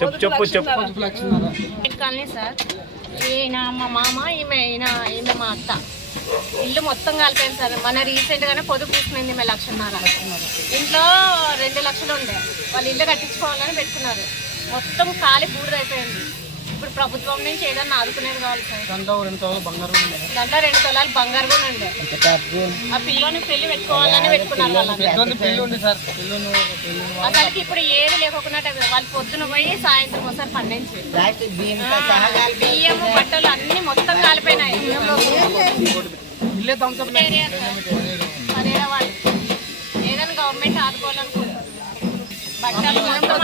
చెప్పు చెప్పు చెప్పు. Colony sir. ఈయన మా మామ ఈమె ఈయన ఈమె మా అత్త. ఇల్లు మొత్తం కలిపోయింది సార్. మన రీసెంట్ గానే పొదుపు తీసుకుంది ఈమె లక్షన్నర. ఇంట్లో రెండు లక్షలు ఉండే. వాళ్ళు ఇల్లు కట్టించుకోవాలని పెట్టుకున్నారు. మొత్తం ఖాళీ బూడిదైపోయింది. ఇప్పుడు ప్రభుత్వం నుంచి ఏదన్నా ఆదుకునేది కావాలి సార్. దాంట్లో రెండు తోలు బంగారం దాంట్లో రెండు తొలాలు బంగారు కూడా ఉండే ఆ పిల్లని పెళ్ళి పెట్టుకోవాలని పెట్టుకున్నారు వాళ్ళందరూ. పెద్దోని పెళ్ళి ఉంది సార్. పెళ్ళును పెళ్ళి అసలుకి ఇప్పుడు ఏది లేకుండా వాళ్ళు పొద్దున పోయి సాయంత్రం ఒకసారి పండించి. బియ్యము బట్టలు అన్ని మొత్తం కాలిపోయినాయి. ఏదైనా గవర్నమెంట్ ఆదుకోవాలనుకుంటున్నారు. బట్టలు మొత్తం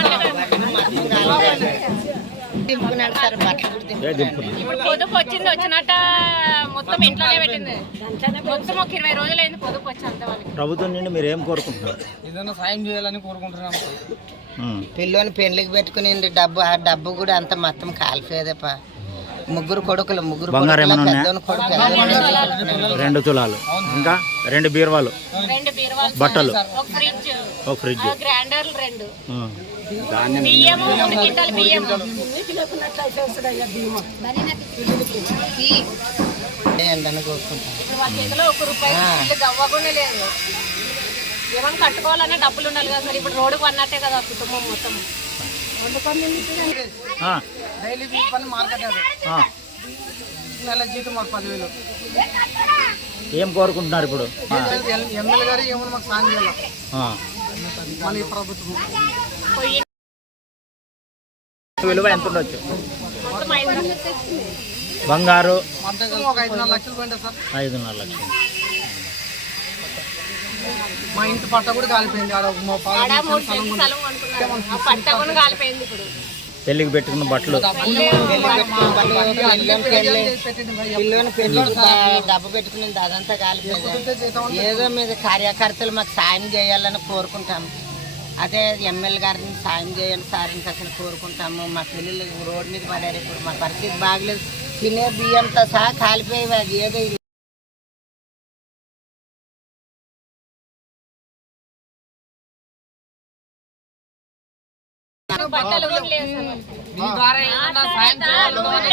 పొదుపు వచ్చింది వచ్చినట్ట మొత్తం ఇంట్లోనే పెట్టింది. మొత్తం ఒక ఇరవై రోజులు అయింది పొదుపు వచ్చి ప్రభుత్వం నుండి మీరు ఏం కోరుకుంటున్నారు? ఏదైనా సాయం చేయాలని కోరుకుంటున్నాం. పిల్లోని పెళ్ళికి పెట్టుకుని డబ్బు ఆ డబ్బు కూడా అంత మొత్తం కాలిపోయేదప్ప ముగ్గురు కొడుకులు ముగ్గురు బంగారం ఏమైనా రెండు తులాలు. ఇంకా రెండు బీరువాలు. రెండు బీరువాలు బట్టలు. ఒక ఫ్రిడ్జ్. ఒక ఫ్రిడ్జ్. గ్రైండర్లు రెండు. ఉమ్. బియ్యము మూడు క్వింటాలు బియ్యం ఏంటని కోరుకుంటాను ఇప్పుడు వాళ్ళ చేతిలో ఒక రూపాయి. ఇల్లు గవ్వకుండా లేదు. ఏమైనా కట్టుకోవాలన్నా డబ్బులు ఉండాలి కదా సార్. ఇప్పుడు రోడ్డుకు పడినట్టే కదా కుటుంబం మొత్తం. పని మార్కెట్. నెల జీతం మాకు పదివేలు. ఏం కోరుకుంటున్నారు ఇప్పుడు? ఎమ్మెల్యే గారు ఏమో మాకు సాయం చేయాలి? ఆ. మన ఈ ప్రభుత్వం. పొయ్యి విలువ ఎంత ఉండొచ్చు. బంగారు. ఐదున్నర లక్షలు మా ఇంటి పట్ట కూడా కాలిపోయింది. ఆడ మా పాలు పెళ్ళికి పెట్టుకున్న బట్టలు. పెళ్ళికి డబ్బు పెట్టుకుని అదంతా కాలిపోయేది. ఏదో మీద కార్యకర్తలు మాకు సాయం చేయాలని కోరుకుంటాము. అదే ఎమ్మెల్యే గారిని సాయం చేయండి సార్ ఇంకా అసలు కోరుకుంటాము. మా పిల్లలు రోడ్డు మీద పడారు ఇప్పుడు. మా పరిస్థితి బాగలేదు. తినే బియ్యంతో సహా కాలిపోయేవి అది ఏదో బట్టలు కూడా లేవు సార్ వాళ్ళకి. మీ ద్వారా ఏమన్నా సాయం చేయాలి బట్టలు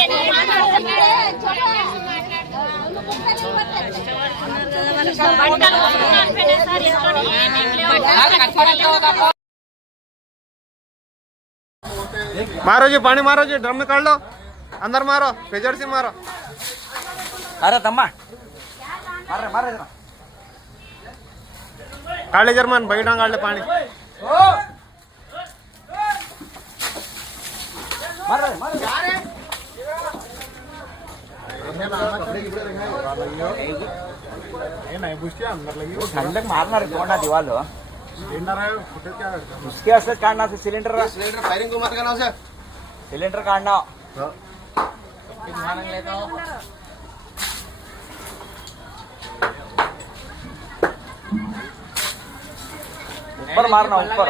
మొత్తం కాలిపోయినాయి సార్. ఇంట్లో ఏమేం లేవు. मारो जी पानी मारो जी ड्रम निकाल लो अंदर मारो प्रेजर से मारो అరే తమ్మా काले जर्मन बैठा काट ले पानी ठंडक मारणार कोणा दिवालो उसके असं काढणार ते सिलेंडर सिलेंडर फायरिंग मार का नाव सिलेंडर काढणार ऊपर मारना ऊपर।